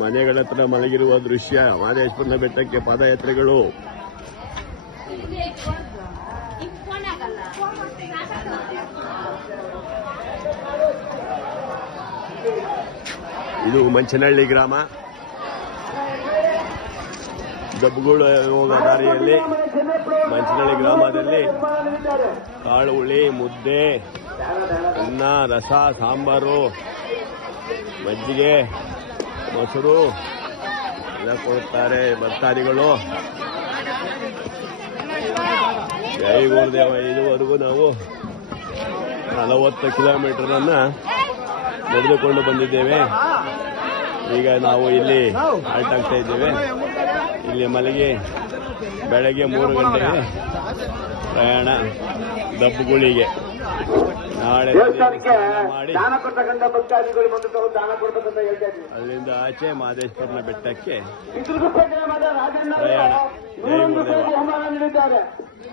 ಮನೆಗಳ ಹತ್ರ ಮಲಗಿರುವ ದೃಶ್ಯ ಮಹದೇಶ್ವರನ ಬೆಟ್ಟಕ್ಕೆ ಪಾದಯಾತ್ರೆಗಳು. ಇದು ಮಂಚನಹಳ್ಳಿ ಗ್ರಾಮ. ದಬ್ಬುಗಳು ಹೋಗೋ ದಾರಿಯಲ್ಲಿ ಮಂಚನಹಳ್ಳಿ ಗ್ರಾಮದಲ್ಲಿ ಕಾಳು ಹುಳಿ, ಮುದ್ದೆ, ಅನ್ನ, ರಸ, ಸಾಂಬಾರು, ಮಜ್ಜಿಗೆ, ಮೊಸರು ಎಲ್ಲ ಕೊಡುತ್ತಾರೆ ಭಕ್ತಾದಿಗಳು. ಜೈ ಗುರುದೇವ. ಇದುವರೆಗೂ ನಾವು 40 ಕಿಲೋಮೀಟರನ್ನ ನಡೆದುಕೊಂಡು ಬಂದಿದ್ದೇವೆ. ಈಗ ನಾವು ಇಲ್ಲಿ ಹಾಲ್ಟ್ ಆಗ್ತಾ ಇದ್ದೇವೆ. ಇಲ್ಲಿ ಮಲಗಿ ಬೆಳಗ್ಗೆ 3 ಗಂಟೆಗೆ ಪ್ರಯಾಣ ದಬ್ಬುಗುಳಿಗೆ. ನಾಳೆ ಮಾಡಿ ಅಲ್ಲಿಂದ ಆಚೆ ಮಹದೇಶ್ವರನ ಬೆಟ್ಟಕ್ಕೆ ಪ್ರಯಾಣ. ಜೈ ಗುರುದೇವ.